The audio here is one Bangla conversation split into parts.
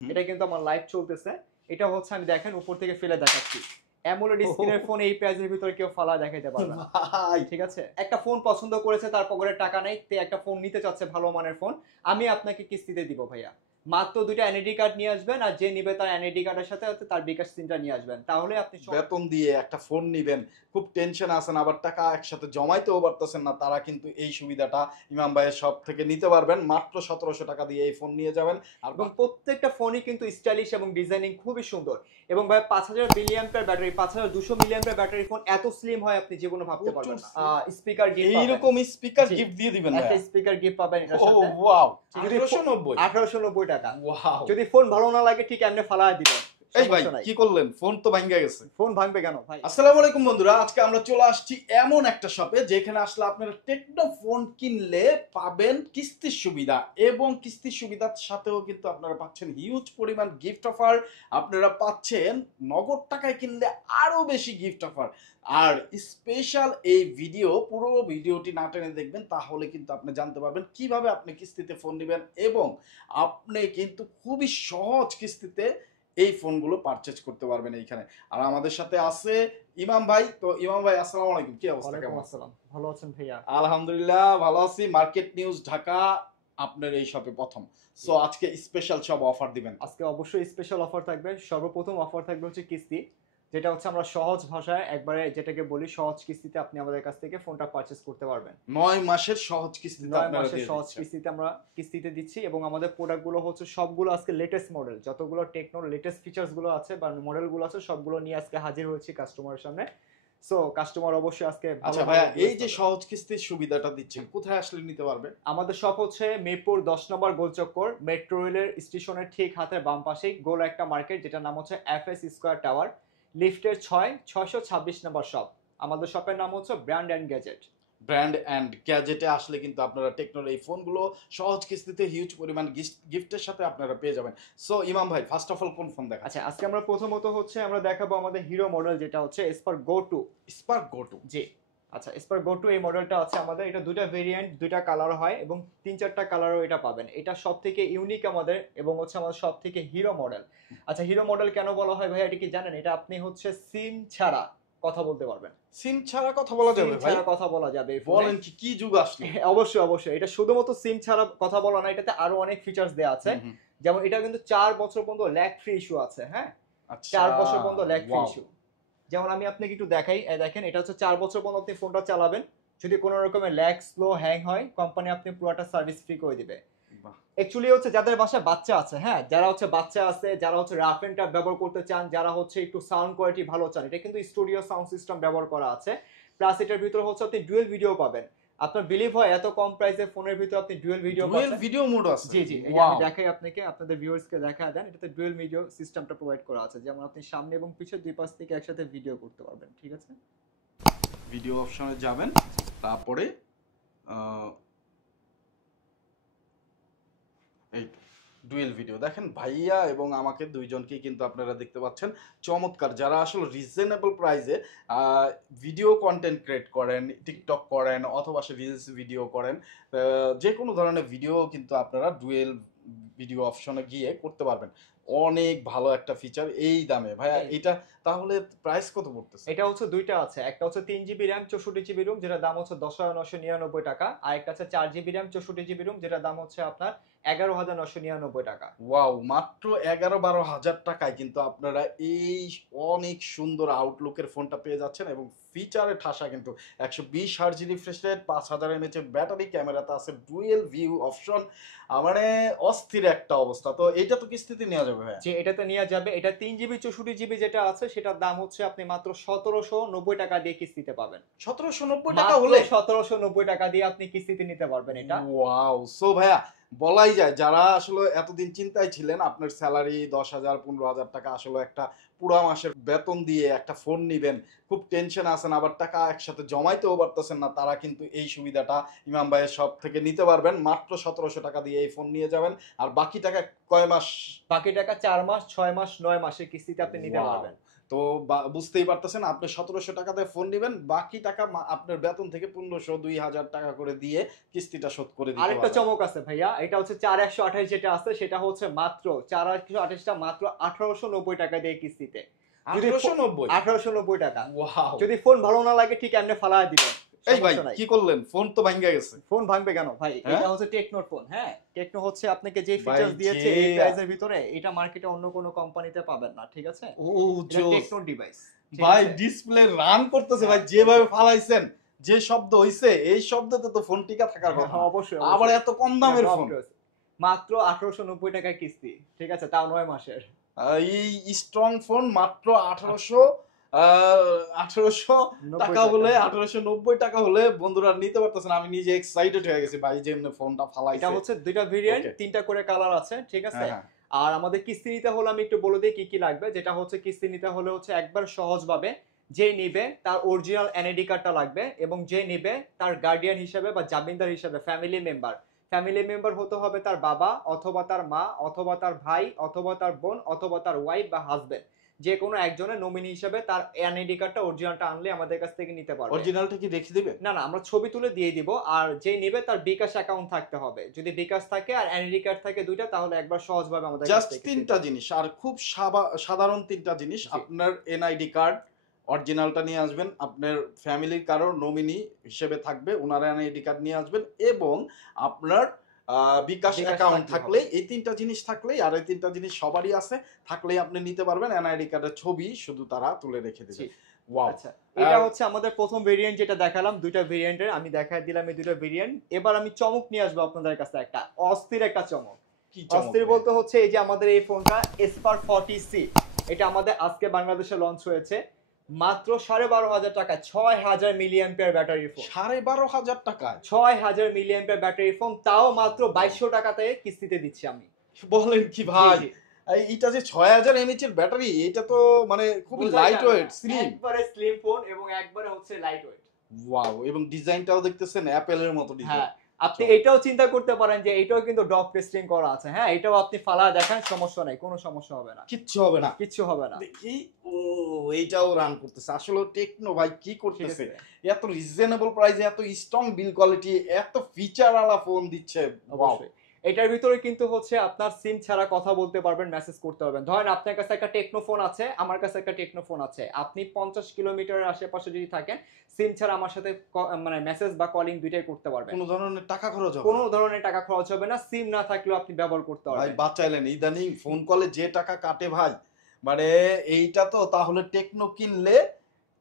এটা কিন্তু আমার লাইভ চলতেছে। এটা হচ্ছে আমি দেখেন উপর থেকে ফেলে দেখাচ্ছি। অ্যামোলেড স্ক্রিনের ফোন এই প্রাইসের ভিতরে কেউ ফালা দেখাইতে পারবে না ভাই ঠিক আছে। একটা ফোন পছন্দ করেছে, তার পকেটে টাকা নেই, তে একটা ফোন নিতে চাচ্ছে ভালো মানের ফোন, আমি আপনাকে কিস্তিতে দিব ভাইয়া। মাত্র দুইটা এনআইডি কার্ড নিয়ে আসবেন, আর যে নিবে তার এনআইডি কার্ডের সাথে সাথে তার বিকাশ সিমটা নিয়ে আসবেন, তাহলে আপনি বেতন দিয়ে একটা ফোন নিবেন, খুব টেনশন আছেন, আবার টাকা একসাথে জমাইতেও পারতেছেন না, তারা কিন্তু এই সুবিধাটা ইমাম ভাইয়ের শপ থেকে নিতে পারবেন। মাত্র 1700 টাকা দিয়ে এই ফোন নিয়ে যাবেন। আর এবং প্রত্যেকটা ফোনই কিন্তু স্টাইলিশ এবং ডিজাইনিং খুবই সুন্দর। এবং ভাই 5000 milliampere battery, 5200 milliampere battery phone এত স্লিম হয় আপনি জীবনে ভাবতে পারবেন না। স্পিকার গিফট পাবেন, এইরকম স্পিকার জি, গিফট দিয়ে দিবেন একটা ভাই। স্পিকার গিফট পাবেন এটার ও সাথে। ওয়াও, যদি 1890 1890 টাকা। ওয়াও। যদি ফোন ভালো না লাগে ঠিক এমনি ফালায় দিবেন, এই ভাই সমস্যা নাই। কি করলেন, ফোন তো ভাঙ্গা গেছে। ফোন ভাঙবে কেন ভাই? আসসালামু আলাইকুম বন্ধুরা, আজকে আমরা চলে আসছি এমন একটা শপে যেখানে আসলে আপনারা টেকনো ফোন কিনলে পাবেন কিস্তির সুবিধা, এবং কিস্তির সুবিধার সাথেও কিন্তু আপনারা পাচ্ছেন হিউজ পরিমাণ গিফট অফার। আপনারা পাচ্ছেন নগদ টাকায় কিনলে আরো বেশি গিফট অফার। আর স্পেশাল এই ভিডিও, পুরো ভিডিওটি না টেনে দেখবেন, তাহলে কিন্তু আপনি জানতে পারবেন কিভাবে আপনি কিস্তিতে ফোন নেবেন, এবং আপনি কিন্তু খুবই সহজ কিস্তিতে এই ফোনগুলো পারচেজ করতে পারবেন এইখানে। আর আমাদের সাথে আছে ইমাম ভাই। তো ইমাম ভাই আসসালামু আলাইকুম, কি অবস্থা, ওয়ালাইকুম কেমন? আসসালাম, ভালো আছেন ভাইয়া? আলহামদুলিল্লাহ ভালো আছি। মার্কেট নিউজ ঢাকা আপনার এই শপে প্রথম, সো আজকে স্পেশাল সব অফার দিবেন। আজকে অবশ্যই স্পেশাল অফার থাকবে। সর্বপ্রথম অফার থাকবে হচ্ছে কিস্তি, যেটা হচ্ছে আমরা সহজ ভাষায় একবারে যেটাকে বলি সহজ কিস্তিতে আপনি আমাদের কাছ থেকে ফোনটা পারচেজ করতে পারবেন। 9 মাসের সহজ কিস্তিতে 9 আপনারা মাসের দিয়ে সহজ দিচ্ছেন। কিস্তিতে আমরা কিস্তিতে দিচ্ছি, এবং আমাদের প্রোডাক্টগুলো হচ্ছে সবগুলো আজকে লেটেস্ট মডেল, যতগুলো টেকনোর লেটেস্ট ফিচার্স গুলো আছে বা মডেলগুলো আছে সবগুলো নিয়ে আজকে হাজির হয়েছি কাস্টমারের সামনে। সো কাস্টমার অবশ্যই আজকে আচ্ছা ভাইয়া, এই যে সহজ কিস্তির সুবিধাটা দিচ্ছেন, কোথায় আসলে নিতে পারবে? আমাদের শপ হচ্ছে মিরপুর 10 নম্বর গোলচক্কর, মেট্রো রেলের স্টেশনের ঠিক হাতের বাম পাশেই গোল একটা মার্কেট, যেটার নাম হচ্ছে এফএস স্কয়ার টাওয়ার, লিফটের 626 নম্বর শপ। আমাদের শপের নাম হচ্ছে brand and gadget. Brand and গ্যাজেটে আসলে কিন্তু আপনারা টেকনোর এই ফোনগুলো সহজ কিস্তিতে হিউজ পরিমাণ গিফটের সাথে আপনারা পেয়ে যাবেন। সো ইমাম ভাই, ফার্স্ট অফ অল কোন ফোন দেখা? আচ্ছা, আজকে আমরা প্রথমত হচ্ছে আমরা দেখাবো আমাদের হিরো মডেল, যেটা হচ্ছে Spark Go two. Spark Go two. জি, আচ্ছা, স্পার্ক গো টু এই মডেলটা আছে আমাদের। এটা দুইটা ভেরিয়েন্ট, দুইটা কালার হয়, এবং 3-4টা কালারও এটা পাবেন। এটা সব থেকে ইউনিক আমাদের, এবং হচ্ছে আমাদের সব থেকে হিরো মডেল। আচ্ছা, হিরো মডেল কেন বলা হয় ভাই এটা কি জানেন? এটা আপনি হচ্ছে সিম ছাড়া কথা বলতে পারবেন। সিম ছাড়া কথা বলা সিম যাবে ভাই? ছাড়া কথা বলা যাবে এই ফোনে। বলেন কি, কি যুগ আসলো! অবশ্যই অবশ্যই, এটা শুধুমাত্র সিম ছাড়া কথা বলা না, এটাতে আরো অনেক ফিচার্স দেওয়া আছে। যেমন এটা কিন্তু 4 বছর পর্যন্ত ল্যাগ ফ্রি ইস্যু আছে। হ্যাঁ, আচ্ছা, 4 বছর পর্যন্ত ল্যাগ ফ্রি ওয়াও। ইস্যু। যেমন আমি আপনাকে একটু দেখাই, দেখেন এটা হচ্ছে 4 বছর পর্যন্ত আপনি ফোনটা চালাবেন, যদি কোনো রকমের ল্যাগ, স্লো, হ্যাং হয়, কোম্পানি আপনি পুরোটা সার্ভিস ফ্রি করে দিবে। বাহ। অ্যাকচুয়ালি হচ্ছে যাদের বাসায় বাচ্চা আছে, হ্যাঁ, যারা হচ্ছে বাচ্চা আছে, যারা হচ্ছে রাফ এন্ড টাফ ব্যবহার করতে চান, যারা হচ্ছে একটু সাউন্ড কোয়ালিটি ভালো চান, এটা কিন্তু স্টুডিও সাউন্ড সিস্টেম ব্যবহার করা আছে। প্লাস এটার ভিতরে হচ্ছে আপনি ডুয়েল ভিডিও পাবেন। আপনার বিলিভ হয় এত কম প্রাইসে ফোনের ভিতরে আপনি ডুয়েল ভিডিও ডুয়েল পাচ্ছেন? ভিডিও মোড আছে? জি জি, এটা আমি ওয়াও। দেখাই আপনাকে, আপনাদের ভিউয়ার্সকে দেখায় দেন। এটাতে ডুয়েল ভিডিও সিস্টেমটা প্রোভাইড করা আছে, যেমন আপনি সামনে এবং পিছে দুই পাশ থেকে একসাথে ভিডিও করতে পারবেন। ঠিক আছে, ভিডিও অপশনে যাবেন, তারপরে এই ডুয়েল ভিডিও দেখেন, ভাইয়া এবং আমাকে দুইজনকেই কিন্তু আপনারা দেখতে পাচ্ছেন। চমৎকার! যারা আসলে রিজনেবল প্রাইসে ভিডিও কন্টেন্ট ক্রিয়েট করেন, টিকটক করেন, অথবা সে রিলস ভিডিও করেন, যে কোনো ধরনের ভিডিও কিন্তু আপনারা ডুয়েল ভিডিও অপশনে গিয়ে করতে পারবেন। অনেক ভালো একটা ফিচার এই দামে। ভাইয়া এটা তাহলে প্রাইস কত পড়তেছে? এটা হচ্ছে দুইটা আছে, একটা হচ্ছে 3 জিবি র্যাম 64 জিবি রুম, যেটা দাম হচ্ছে 10,999 টাকা, আর একটা আছে 4 জিবি র্যাম 64 জিবি রুম, যেটা দাম হচ্ছে আপনার 11,999 টাকা। ওয়াও, মাত্র 11-12 হাজার টাকায় কিন্তু আপনারা এই অনেক সুন্দর আউটলুকের ফোনটা পেয়ে যাচ্ছেন, এবং ফিচারে ঠাসা কিন্তু 120 হার্জ রিফ্রেশ রেট, 5000 এমএএচ এর ব্যাটারি, ক্যামেরাতে আছে ডুয়েল ভিউ অপশন। মানে অস্থির একটা অবস্থা। তো এইটা তো কিস্তিতে নেওয়া যাবে ভাই? যে এটাতে নেওয়া যাবে। এটা 3 জিবি 64 জিবি যেটা আছে সেটার দাম হচ্ছে আপনি মাত্র 1790 টাকা দিয়ে কিস্তিতে পাবেন। 1790 টাকা মাত্র হলে 1790 টাকা দিয়ে আপনি কিস্তিতে নিতে পারবেন এটা। ওয়াও। সো ভাইয়া, বলাই যায় যারা আসলে এতদিন চিন্তায় ছিলেন আপনার স্যালারি 10,000-15,000 টাকা আসলে একটা পুরা মাসের বেতন দিয়ে একটা ফোন নিবেন, খুব টেনশন আছেন, আবার টাকা একসাথে জমাইতেও পারতেছেন না, তারা কিন্তু এই সুবিধাটা ইমাম ভাইয়ের শপ থেকে নিতে পারবেন। মাত্র 1700 টাকা দিয়ে এই ফোন নিয়ে যাবেন। আর বাকি টাকা কয় মাস? বাকি টাকা 4 মাস, 6 মাস, 9 মাসের কিস্তিতে আপনি নিতে Wow. পারবেন। তো বুঝতেই পারতেছেন, আপনি 1700 টাকাতে ফোন নেবেন, বাকি টাকা আপনার বেতন থেকে 1500-2000 টাকা করে দিয়ে কিস্তিটা শোধ করে দিতে আরেকটা পারবেন। চমক আছে ভাইয়া, এটা হচ্ছে 4128 যেটা আছে সেটা হচ্ছে মাত্র 4128টা মাত্র 1890 টাকা দিয়ে কিস্তিতে। যদি 1890? 1890 টাকা। ওয়াও! যদি ফোন ভালো না লাগে ঠিক এমনি ফালায় দিবেন, এই ভাই সমস্যা নাই। কি করলেন? ফোন তো ভাঙ্গা গেছে। ফোন ভাঙবে কেন ভাই? হ্যাঁ? এটা হচ্ছে টেকনোর ফোন, হ্যাঁ। টেকনো হচ্ছে আপনাকে যে ভাই ফিচারস দিয়েছে যে এই প্রাইসের ভিতরে, এটা মার্কেটে অন্য কোনো কোম্পানিতে পাবেন না, ঠিক আছে? ও এটা জোস! টেকনোর ডিভাইস। ভাই ডিসপ্লে রান করতেছে ভাই, যেভাবে ফালাইছেন, যে শব্দ হইছে, এই শব্দতে তো ফোন টিকা থাকার কথা না। অবশ্যই আবার অবশ্যই। এত কম দামের ফোন। মাত্র 1890 টাকার কিস্তি, ঠিক আছে, তাও 9 মাসের। এই স্ট্রং ফোন মাত্র 1800 টাকা হলে, 1890 টাকা হলে বন্ধুরা নিতে পারতেছেন। আমি নিজে এক্সাইটেড হয়ে গেছি ভাই, যে এমনি ফোনটা ফালাইছে। এটা হচ্ছে দুইটা ভেরিয়েন্ট, Okay. 3টা করে কালার আছে, ঠিক আছে। হ্যাঁ, হ্যাঁ। আর আমাদের কিস্তি নিতে হলে আমি একটু বলে দিই কি কি লাগবে। যেটা হচ্ছে কিস্তি নিতে হলে হচ্ছে একবার সহজভাবে যে নিবে তার অরিজিনাল এনআইডি কার্ডটা লাগবে, এবং যে নিবে তার গার্ডিয়ান হিসেবে বা জামিনদার হিসেবে ফ্যামিলি মেম্বার হতে হবে তার বাবা অথবা তার মা অথবা তার ভাই অথবা তার বোন অথবা তার ওয়াইফ বা হাজবেন্ড, যে কোনো একজনের নমিনি হিসেবে তার এনআইডি কার্ডটা অরিজিনালটা আনলে আমাদের কাছ থেকে নিতে পারবে। অরিজিনালটা কি রেখে দিবে? না না, আমরা ছবি তুলে দিয়ে দিব। আর যে নেবে তার বিকাশ অ্যাকাউন্ট থাকতে হবে। যদি বিকাশ থাকে আর এনআইডি কার্ড থাকে দুইটা, তাহলে একবার সহজভাবে আমাদের কাছ জাস্ট থেকে তিনটা জিনিস, আর খুব সাধারণ তিনটা জিনিস। জি। আপনার এনআইডি কার্ড অরিজিনালটা নিয়ে আসবেন, আপনার ফ্যামিলির কারো নমিনি হিসেবে থাকবে ওনার এনআইডি কার্ড নিয়ে আসবেন, এবং আপনার বিকাশ বিকাশ অ্যাকাউন্ট থাকলেই থাকলে, হবে। এই তিনটা জিনিস থাকলেই, আর এই তিনটা জিনিস সবারই আছে থাকলেই আপনি নিতে পারবেন। এনআইডি কার্ডের ছবি শুধু তারা তুলে রেখে দেবে। জি। ওয়াও! আচ্ছা, এটা হচ্ছে আমাদের প্রথম ভেরিয়েন্ট যেটা দেখালাম, দুইটা ভেরিয়েন্টের আমি দেখাই দিলাম এই দুটো ভেরিয়েন্ট। এবার আমি চমক নিয়ে আসবো আপনাদের কাছে, একটা অস্থির একটা চমক। কি চমক অস্থির ভাই? বলতে হচ্ছে এই যে আমাদের এই ফোনটা এসপার 40C, এটা আমাদের আজকে বাংলাদেশে লঞ্চ হয়েছে মাত্র 12,500 টাকায়। 6000 মিলিঅ্যাম্পিয়ার ব্যাটারি ফোন, 12,500 টাকায়? 6000 মিলিঅ্যাম্পিয়ার ব্যাটারি ফোন, তাও মাত্র 2200 টাকাতে কিস্তিতে দিচ্ছি আমি। বলেন কি ভাই? জি, জি। এইটা যে 6000 এমএইচ এর ব্যাটারি, এটা তো মানে খুবই বোঝাই লাইট যাবে ওয়েট, না। স্লিম। একবারে স্লিম ফোন এবং একবারে হচ্ছে লাইট ওয়েট। ওয়াও! এবং ডিজাইনটাও দেখতেছেন অ্যাপেলের মতো ডিজাইন। হ্যাঁ, আপনি এটাও চিন্তা করতে পারেন যে এটাও কিন্তু ডপ টেস্টিং করা আছে, হ্যাঁ, এটাও আপনি ফালা দেখেন, সমস্যা নাই, কোনো সমস্যা হবে না, কিচ্ছু হবে না। কিচ্ছু হবে না। দেখি, ও এইটাও রান করতেছে। আসলে টেকনো ভাই কি ঠিক করতেছে? আছে, এত রিজনেবল প্রাইসে এত স্ট্রং বিল কোয়ালিটি, এত ফিচার আলা ফোন দিচ্ছে। ওয়াও! অবশ্যই। এটার ভিতরে কিন্তু হচ্ছে আপনার সিম ছাড়া কথা বলতে পারবেন, মেসেজ করতে পারবেন। ধরেন আপনার কাছে একটা টেকনো ফোন আছে, আমার কাছে একটা টেকনো ফোন আছে, আপনি 50 কিলোমিটারের আশেপাশে যদি থাকেন, সিম ছাড়া আমার সাথে মানে মেসেজ বা কলিং দুইটাই করতে পারবেন। কোনো ধরনের টাকা খরচ হবে কোনো না। ধরনের টাকা খরচ হবে না, সিম না থাকলেও আপনি ব্যবহার করতে ভাই পারবেন। বাঁচাইলেন, ইদানিং ফোন কলে যে টাকা কাটে ভাই, মানে এইটা তো তাহলে টেকনো কিনলে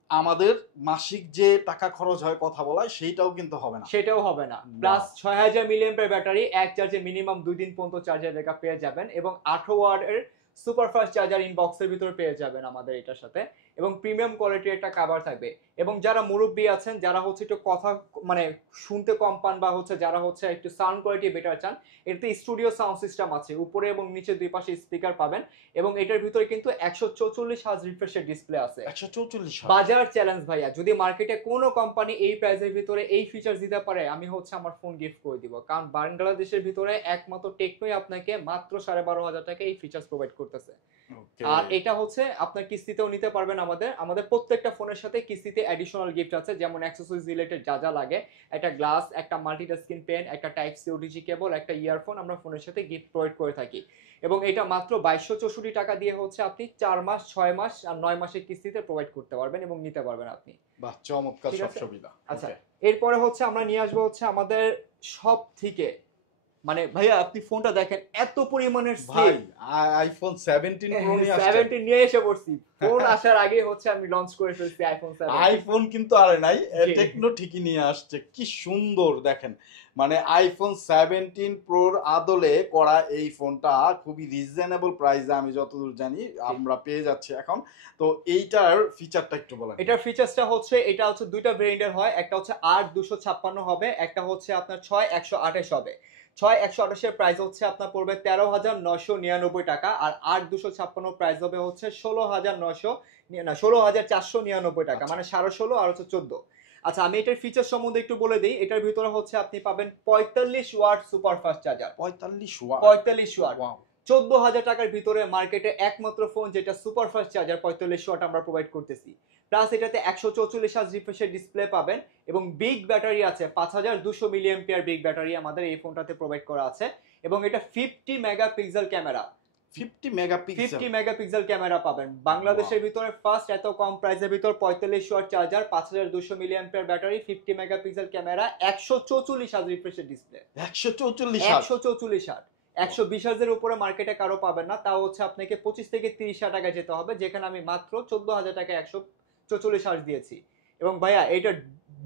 আমাদের মাসিক যে টাকা খরচ হয় কথা বলায়, সেইটাও কিন্তু হবে না। সেটাও হবে না। প্লাস 6000 মিলিঅ্যাম্পিয়ার ব্যাটারি, এক চার্জে মিনিমাম 2 দিন পর্যন্ত চার্জার ব্যাকআপ পেয়ে যাবেন, এবং 18 ওয়াটের সুপার ফাস্ট চার্জার ইনবক্সের ভিতরে পেয়ে যাবেন আমাদের এটার সাথে, এবং প্রিমিয়াম কোয়ালিটির একটা কভার থাকবে। এবং যারা মুরব্বী আছেন, যারা হচ্ছে একটু কথা মানে শুনতে কম পান, বা হচ্ছে যারা হচ্ছে একটু সাউন্ড কোয়ালিটি বেটার চান, এটাতে স্টুডিও সাউন্ড সিস্টেম আছে, উপরে এবং নিচে দুই পাশে স্পিকার পাবেন, এবং এটার ভিতরে কিন্তু 144 হার্জ রিফ্রেশের ডিসপ্লে আছে। 144? বাজার চ্যালেঞ্জ ভাইয়া, যদি মার্কেটে কোনো কোম্পানি এই প্রাইসের ভিতরে এই ফিচার দিতে পারে, আমি হচ্ছে আমার ফোন গিফট করে দিব। কারণ বাংলাদেশের ভিতরে একমাত্র টেকনোই আপনাকে মাত্র 12,500 টাকা এই ফিচার্স প্রোভাইড করতেছে। আর এটা হচ্ছে আপনার কিস্তিতেও নিতে পারবেন। আমাদের প্রত্যেকটা ফোনের সাথে কিস্তিতে অ্যাডিশনাল গিফট আছে, যেমন অ্যাক্সেসরিজ রিলেটেড যা যা লাগে, একটা গ্লাস, একটা মাল্টিটাস্কিং পেন, একটা টাইপ সি ওটিজি কেবল, একটা ইয়ারফোন আমরা ফোনের সাথে গিফট প্রোভাইড করে থাকি। এবং এটা মাত্র 2264 টাকা দিয়ে হচ্ছে আপনি 4 মাস, 6 মাস আর 9 মাসের কিস্তিতে প্রোভাইড করতে পারবেন এবং নিতে পারবেন আপনি। বাহ, চমৎকার ঠিক সব আছে? সুবিধা। আচ্ছা, Okay. এরপরে হচ্ছে আমরা নিয়ে আসবো হচ্ছে আমাদের সব থেকে মানে ভাইয়া আপনি ফোনটা দেখেন, এত পরিমাণের ভাই স্লিম। আইফোন 17 প্রো নিয়ে আসছে। 17 নিয়ে এসে পড়ছি, ফোন আসার আগে হচ্ছে আমি লঞ্চ করে ফেলছি আইফোন 7। আইফোন কিন্তু আরে নাই, জি। টেকনো ঠিকই নিয়ে আসছে। কি সুন্দর দেখেন, মানে আইফোন 17 প্রোর আদলে করা এই ফোনটা খুবই রিজনেবল প্রাইসে আমি যতদূর জানি আমরা পেয়ে যাচ্ছি এখন। তো এইটার ফিচারটা একটু বলেন। এটার ফিচার্সটা হচ্ছে, এটা হচ্ছে দুইটা ভেরিয়েন্টের হয়, একটা হচ্ছে 8256 হবে, একটা হচ্ছে আপনার 6128 হবে। 6128 এর প্রাইস হচ্ছে আপনার পড়বে 13,999 টাকা, আর 8256 প্রাইস হবে হচ্ছে 16,499 টাকা, আচ্ছা। মানে 16.5 আর হচ্ছে 14। আচ্ছা, আমি এটার ফিচার সম্বন্ধে একটু বলে দিই। এটার ভিতরে হচ্ছে আপনি পাবেন 45 watt super fast charger. 45 watt? 45 watt. Wow. 14,000 টাকার ভিতরে মার্কেটে একমাত্র ফোন যেটা সুপার ফাস্ট চার্জার 45 ওয়াট আমরা প্রোভাইড করতেছি। প্লাস এটাতে 144 হার্জ রিফ্রেশের ডিসপ্লে পাবেন এবং বিগ ব্যাটারি আছে, 5200 মিলি অ্যাম্পিয়ার বিগ ব্যাটারি আমাদের এই ফোনটাতে প্রোভাইড করা আছে। এবং এটা 50 মেগাপিক্সেল ক্যামেরা, 50 মেগাপিক্সেল ক্যামেরা পাবেন। বাংলাদেশের ভিতরে ফার্স্ট এত কম প্রাইসের ভিতর 45 ওয়াট চার্জার, 5200 মিলি ampere battery, 50 megapixel camera, 144 hertz রিফ্রেশের ডিসপ্লে। 144 হার্জ, 120 হার্জের উপরে মার্কেটে কারো পাবেন না। তাও হচ্ছে আপনাকে 25 থেকে 30,000 টাকায় যেতে হবে, যেখানে আমি মাত্র 14,000 টাকায় 144 হার্জ দিয়েছি। এবং ভাইয়া এইটার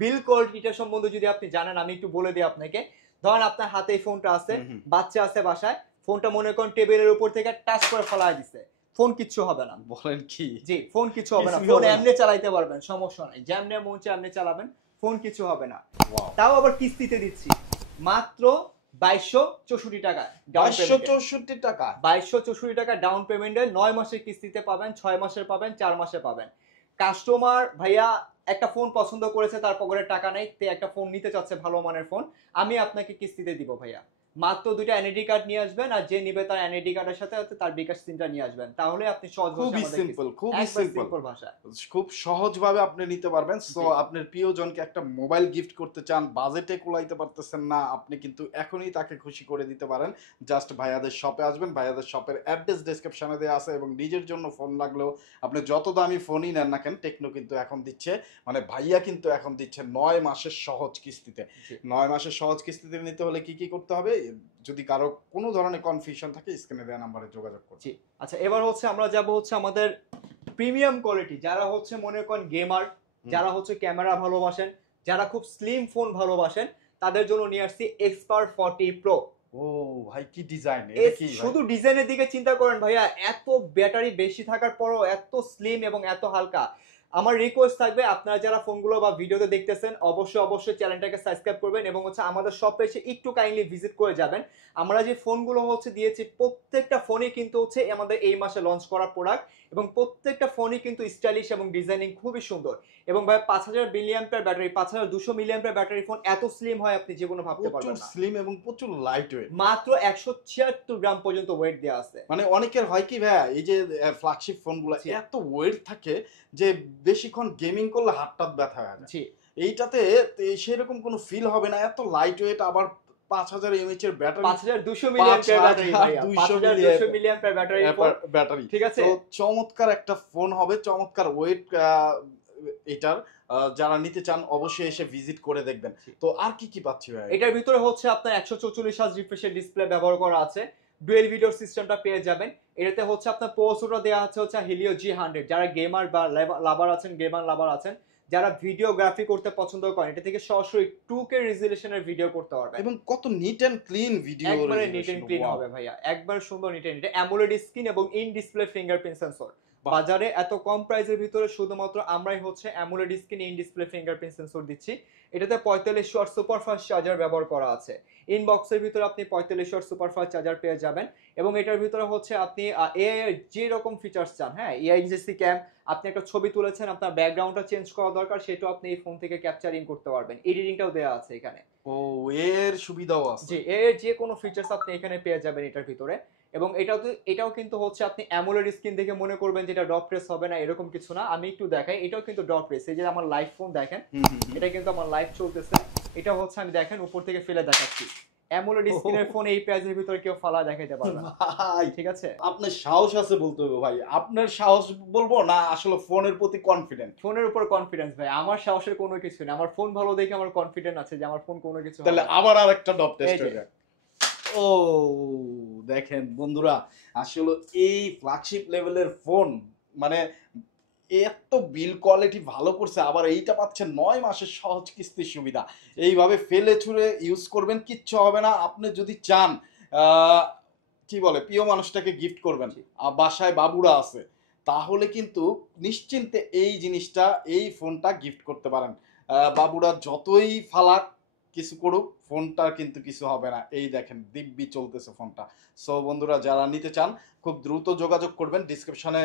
বিল কোয়ালিটিটা সম্বন্ধে যদি আপনি জানেন, আমি একটু বলে দিই আপনাকে। ধরেন আপনার হাতে এই ফোনটা আছে, বাচ্চা আছে বাসায়, ফোনটা মনে করেন টেবিলের উপর থেকে টাচ করে ফেলায় দিছে, ফোন কিচ্ছু হবে না। বলেন কি? জি, ফোন কিছু হবে না, ফোন এমনি চালাইতে পারবেন, সমস্যা নাই, যেমনি মন চায় এমনি চালাবেন, ফোন কিছু হবে না। তাও আবার কিস্তিতে দিচ্ছি মাত্র 2264 টাকা। 2264 টাকা, 2264 টাকা ডাউন পেমেন্টে 9 মাসের কিস্তিতে পাবেন, 6 মাসের পাবেন, 4 মাসে পাবেন। কাস্টমার ভাইয়া একটা ফোন পছন্দ করেছে, তার পকেটে টাকা নেই, তে একটা ফোন নিতে চাচ্ছে ভালো মানের ফোন, আমি আপনাকে কিস্তিতে দিব ভাইয়া। মাত্র 2টা এনআইডি কার্ড নিয়ে আসবেন, আর যে নিবে তার এনআইডি কার্ডের সাথে তার বিকাশ সিমটা নিয়ে আসবেন, তাহলে আপনি সহজ খুবই সিম্পল, খুবই সিম্পল ভাষা, খুব সহজভাবে আপনি নিতে পারবেন। সো আপনার প্রিয়জনকে একটা মোবাইল গিফট করতে চান, বাজেটে কুলাইতে পারতেছেন না, আপনি কিন্তু এখনই তাকে খুশি করে দিতে পারেন। জাস্ট ভাইয়াদের শপে আসবেন, ভাইয়াদের শপের অ্যাড্রেস ডেসক্রিপশনে দেওয়া আছে, এবং নিজের জন্য ফোন লাগলেও আপনি যত দামি ফোনই নেন না কেন, টেকনো কিন্তু এখন দিচ্ছে, মানে ভাইয়া কিন্তু এখন দিচ্ছে 9 মাসের সহজ কিস্তিতে। 9 মাসের সহজ কিস্তিতে নিতে হলে কি কি করতে হবে? যদি কারো কোনো ধরনের কনফিউশন থাকে, স্ক্রিনে দেওয়া নম্বরে যোগাযোগ করুন। আচ্ছা, এবার হচ্ছে আমরা যাব হচ্ছে আমাদের প্রিমিয়াম কোয়ালিটি, যারা হচ্ছে মনে করেন গেমার, যারা হচ্ছে ক্যামেরা ভালোবাসেন, যারা খুব স্লিম ফোন ভালোবাসেন, তাদের জন্য নিয়ে আসছি এক্সপার্ট 40 প্রো। ও ভাই, কি ডিজাইন! শুধু ডিজাইনের দিকে চিন্তা করেন ভাইয়া, এত ব্যাটারি বেশি থাকার পরও এত স্লিম এবং এত হালকা। আমার রিকোয়েস্ট থাকবে, আপনারা যারা ফোনগুলো বা ভিডিওতে দেখতেছেন, অবশ্যই চ্যানেলটাকে সাবস্ক্রাইব করবেন এবং হচ্ছে আমাদের শপে এসে একটু কাইন্ডলি ভিজিট করে যাবেন। আমরা যে ফোনগুলো হচ্ছে দিয়েছি, প্রত্যেকটা ফোনই কিন্তু হচ্ছে আমাদের এই মাসে লঞ্চ করা প্রোডাক্ট, এবং প্রত্যেকটা ফোনই কিন্তু স্টাইলিশ এবং ডিজাইনিং খুবই সুন্দর। এবং ভাই 5000 মিলি অ্যাম্পিয়ার ব্যাটারি, 5200 মিলি অ্যাম্পিয়ার ব্যাটারি ফোন এত স্লিম হয় আপনি জীবনে ভাবতে পারবেন না। স্লিম এবং প্রচুর লাইট ওয়েট, মাত্র 176 গ্রাম পর্যন্ত ওয়েট দেওয়া আছে। মানে অনেকের হয় কি ভাইয়া, এই যে ফ্ল্যাগশিপ ফোনগুলো এত ওয়েট থাকে যে বেশিক্ষণ গেমিং করলে হাতটা ব্যথা হয়ে যায়। এইটাতে সেরকম কোনো ফিল হবে না, এত লাইট ওয়েট, আবার 5000 mAh এর ব্যাটারি, 5200 মিলি অ্যাম্পিয়ার ব্যাটারি ভাইয়া, 5200 মিলি অ্যাম্পিয়ার ব্যাটারি, ঠিক আছে? তো চমৎকার একটা ফোন হবে, চমৎকার ওয়েট এটার। যারা নিতে চান অবশ্যই এসে ভিজিট করে দেখবেন। তো আর কি কি পাচ্ছি ভাই? এটার ভিতরে হচ্ছে আপনার 144 হার্জ রিফ্রেশের ডিসপ্লে ব্যবহার করা আছে, ডুয়েল ভিডিও সিস্টেমটা পেয়ে যাবেন। এটাতে হচ্ছে আপনার প্রসেসরটা দেওয়া হচ্ছে Helio G100। যারা গেমার বা লাভার আছেন, গেমার লাভার আছেন, যারা ভিডিওগ্রাফি করতে পছন্দ করেন, এটা থেকে সরাসরি 2K রেজোলিউশনের ভিডিও করতে পারবেন। এবং কত নিট এন্ড ক্লিন ভিডিও, একবারে নিট এন্ড ক্লিন হবে ভাইয়া, একবার সুন্দর নিট এন্ড। এটা অ্যামোলেড স্ক্রিন এবং ইন ডিসপ্লে ফিঙ্গারপ্রিন্ট সেন্সর। বাজারে এত কম প্রাইসের ভিতরে শুধুমাত্র আমরাই হচ্ছে AMOLED screen in display fingerprint sensor দিচ্ছি। এটাতে 45 ওয়াট সুপারফাস্ট চার্জার ব্যবহার করা আছে। ইনবক্সের ভিতরে আপনি 45 ওয়াট সুপারফাস্ট চার্জার পেয়ে যাবেন। এবং এটার ভিতরে হচ্ছে আপনি এআই যে রকম ফিচার্স চান, হ্যাঁ, এআই জেসি ক্যাম, আপনি একটা ছবি তুলেছেন, আপনার ব্যাকগ্রাউন্ডটা চেঞ্জ করা দরকার, সেটাও আপনি এই ফোন থেকে ক্যাপচারিং করতে পারবেন। এডিটিংটাও দেওয়া আছে এখানে। ও, এর সুবিধাও আছে। জি, এর যে কোনো ফিচার্স আপনি এখানে পেয়ে যাবেন এটার ভিতরে। এবং এটাও কিন্তু হচ্ছে আপনি অ্যামোলেড স্ক্রিন দেখে মনে করবেন যেটা ডট প্রেস হবে না, এরকম কিছু না। আমি একটু দেখাই, এটাও কিন্তু ডট প্রেস। এই যে আমার লাইভ ফোন দেখেন, এটা কিন্তু আমার লাইভ চলতেছে। এটা হচ্ছে আমি দেখেন উপর থেকে ফেলে দেখাচ্ছি। অ্যামোলেড স্ক্রিনের ফোন এই প্রাইসের ভিতরে কেউ ফালা দেখাইতে পারবে না ভাই, ঠিক আছে? আপনার সাহস আছে বলতে হবে ভাই, আপনার সাহস বলবো না, আসলে ফোনের প্রতি কনফিডেন্ট। ফোনের উপর কনফিডেন্স ভাই, আমার সাহসের কোনো কিছু নেই। আমার ফোন ভালো দেখে আমার কনফিডেন্ট আছে যে আমার ফোন কোনো কিছু হবে না। তাহলে আবার আরেকটা ডট টেস্ট হয়ে যায়। ও দেখেন বন্ধুরা, আসলে এই ফ্ল্যাগশিপ লেভেলের ফোন, মানে এত বিল কোয়ালিটি ভালো করছে, আবার এইটা পাচ্ছেন 9 মাসের সহজ কিস্তির সুবিধা। এইভাবে ফেলে ছুঁড়ে ইউজ করবেন, কিচ্ছু হবে না। আপনি যদি চান কি বলে প্রিয় মানুষটাকে গিফট করবেন, বাসায় বাবুরা আছে, তাহলে কিন্তু নিশ্চিন্তে এই জিনিসটা, এই ফোনটা গিফট করতে পারেন। বাবুরা যতই ফালাক, কিছু করুক, ফোনটা কিন্তু কিছু হবে না। এই দেখেন দিব্যি চলতেছে ফোনটা। সো বন্ধুরা যারা নিতে চান খুব দ্রুত যোগাযোগ করবেন, ডিসক্রিপশনে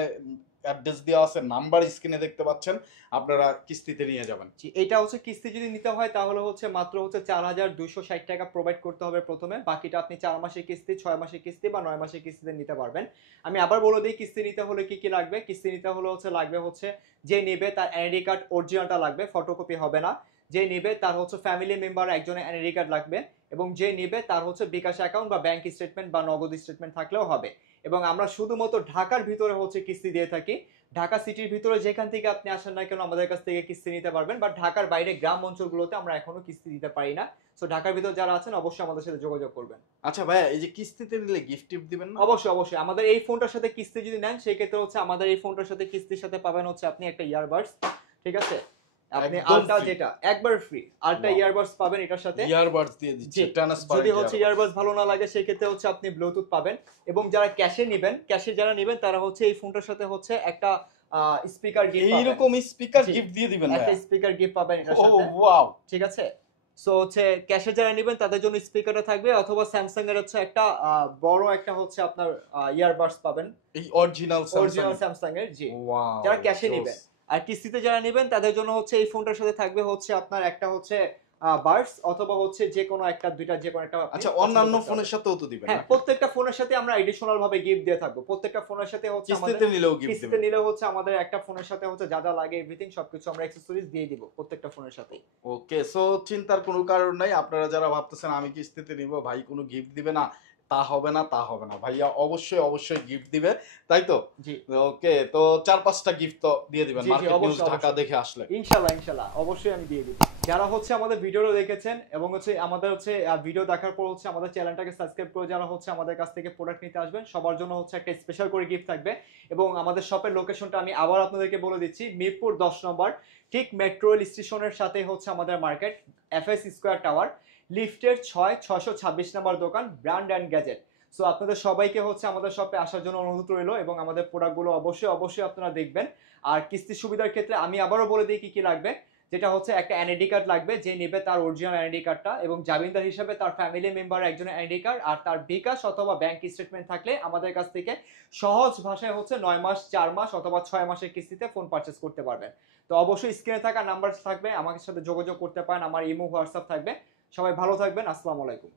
অ্যাড্রেস দেওয়া আছে, নাম্বার স্ক্রিনে দেখতে পাচ্ছেন, আপনারা কিস্তিতে নিয়ে যাবেন। জি, এটা হচ্ছে কিস্তি যদি নিতে হয় তাহলে হচ্ছে মাত্র হচ্ছে 4,260 টাকা প্রোভাইড করতে হবে প্রথমে, বাকিটা আপনি 4 মাসের কিস্তি, 6 মাসের কিস্তি বা 9 মাসের কিস্তিতে নিতে পারবেন। আমি আবার বলে দিই কিস্তি নিতে হলে কি কি লাগবে। কিস্তি নিতে হলে হচ্ছে লাগবে হচ্ছে যে নেবে তার এনআইডি কার্ড অরিজিনালটা লাগবে, ফটোকপি হবে না। যে নেবে তার হচ্ছে ফ্যামিলি মেম্বার একজনের এনআইডি কার্ড লাগবে, এবং যে নেবে তার হচ্ছে বিকাশ অ্যাকাউন্ট বা ব্যাংক স্টেটমেন্ট বা নগদ স্টেটমেন্ট থাকলেও হবে। এবং আমরা শুধুমাত্র ঢাকার ভিতরে হচ্ছে কিস্তি দিয়ে থাকি। ঢাকা সিটির ভিতরে যেখান থেকে আপনি আসেন না কেন আমাদের কাছ থেকে কিস্তি নিতে পারবেন, বাট ঢাকার বাইরে গ্রাম অঞ্চলগুলোতে আমরা এখনো কিস্তি দিতে পারি না। সো ঢাকার ভিতর যারা আছেন অবশ্যই আমাদের সাথে যোগাযোগ করবেন। আচ্ছা ভাইয়া, এই যে কিস্তিতে নিলে গিফট টিপ দিবেন না? অবশ্যই অবশ্যই, আমাদের এই ফোনটার সাথে কিস্তি যদি নেন সেই ক্ষেত্রে হচ্ছে আমাদের এই ফোনটার সাথে কিস্তির সাথে পাবেন হচ্ছে আপনি একটা ইয়ারবাডস, ঠিক আছে? আপনি একদম আলটা free। যেটা একবার ফ্রি আলটা Wow। ইয়ারবাডস পাবেন এটার সাথে। ইয়ারবাডস দিয়ে দিচ্ছে, জি, ট্রান্সপারেন্ট যদি হচ্ছে ইয়ারবাডস ভালো না লাগে সেই ক্ষেত্রে হচ্ছে আপনি ব্লুটুথ পাবেন। এবং যারা ক্যাশে নেবেন, ক্যাশে যারা নেবেন তারা হচ্ছে এই ফোনটার সাথে হচ্ছে একটা স্পিকার গিফট পাবেন। এইরকম স্পিকার জি, গিফট দিয়ে দিবেন একটা ভাইয়া? স্পিকার গিফট পাবেন এটার ও সাথে, ওয়াও। ঠিক আছে? সো হচ্ছে ক্যাশে যারা নেবেন তাদের জন্য স্পিকারটা থাকবে, অথবা স্যামসাং এর হচ্ছে একটা বড় একটা হচ্ছে আপনার ইয়ারবাডস পাবেন, এই অরিজিনাল অরিজিনাল স্যামসাং এর। জি, ওয়াও। যারা ক্যাশে নেবেন। আর কিস্তিতে যারা নেবেন তাদের জন্য হচ্ছে এই ফোনটার সাথে থাকবে হচ্ছে আপনার একটা হচ্ছে বাডস, অথবা হচ্ছে যে কোনো একটা দুইটা যে কোনো একটা আপনি আচ্ছা, পছন্দ অন্যান্য করতে ফোনের পারেন। সাথেও তো দিবেন হ্যাঁ, নাকি? প্রত্যেকটা ফোনের সাথে আমরা এডিশনাল ভাবে গিফট দিয়ে থাকবো। প্রত্যেকটা ফোনের সাথে হচ্ছে আমাদের কিস্তিতে নিলেও গিফট কিস্তিতে দিবেন? নিলে হচ্ছে আমাদের একটা ফোনের সাথে হচ্ছে যা যা লাগে এভরিথিং সবকিছু আমরা অ্যাক্সেসরিজ দিয়ে দিব প্রত্যেকটা ফোনের সাথেই। ওকে, সো চিন্তার কোনো কারণ নাই। আপনারা যারা ভাবতেছেন আমি কিস্তিতে নিব, ভাই কোনো গিফট দিবে না, তা হবে না, তা হবে না। ভাইয়া অবশ্যই অবশ্যই গিফট দিবে, তাই তো? জি ওকে, তো 4-5টা গিফট তো দিয়ে দিবেন জি জি, মার্কেট নিউজ অবশ্যই ঢাকা অবশ্যই, দেখে আসলে। ইনশাল্লাহ ইনশাল্লাহ অবশ্যই আমি দিয়ে দিব। যারা হচ্ছে আমাদের ভিডিওটা দেখেছেন এবং হচ্ছে আমাদের হচ্ছে ভিডিও দেখার পর হচ্ছে আমাদের চ্যানেলটাকে সাবস্ক্রাইব করে যারা হচ্ছে আমাদের কাছ থেকে প্রোডাক্ট নিতে আসবেন সবার জন্য হচ্ছে একটা স্পেশাল করে গিফট থাকবে। এবং আমাদের শপের লোকেশনটা আমি আবার আপনাদেরকে বলে দিচ্ছি, মিরপুর 10 নম্বর, ঠিক মেট্রো রেল স্টেশনের সাথে হচ্ছে আমাদের মার্কেট, এফএস স্কোয়ার টাওয়ার, লিফটের 6-626 নম্বর দোকান, ব্র্যান্ড অ্যান্ড গ্যাজেট। সো আপনাদের সবাইকে হচ্ছে আমাদের শপে আসার জন্য অনুরোধ রইলো, এবং আমাদের প্রোডাক্টগুলো অবশ্যই অবশ্যই আপনারা দেখবেন। আর কিস্তির সুবিধার ক্ষেত্রে আমি আবারও বলে দিই কি কি লাগবে। যেটা হচ্ছে একটা এনআইডি কার্ড লাগবে, যে নেবে তার অরিজিনাল এনআইডি কার্ডটা, এবং জামিনদার হিসেবে তার ফ্যামিলি মেম্বার একজনের এনআইডি কার্ড, আর তার বিকাশ অথবা ব্যাংক স্টেটমেন্ট থাকলে আমাদের কাছ থেকে সহজ ভাষায় হচ্ছে 9 মাস, 4 মাস অথবা 6 মাসের কিস্তিতে ফোন পারচেস করতে পারবেন। তো অবশ্যই স্ক্রিনে থাকা নাম্বার থাকবে, আমার সাথে যোগাযোগ করতে পারেন, আমার ইমো হোয়াটসঅ্যাপ থাকবে। সবাই ভালো থাকবেন, আসসালামু আলাইকুম।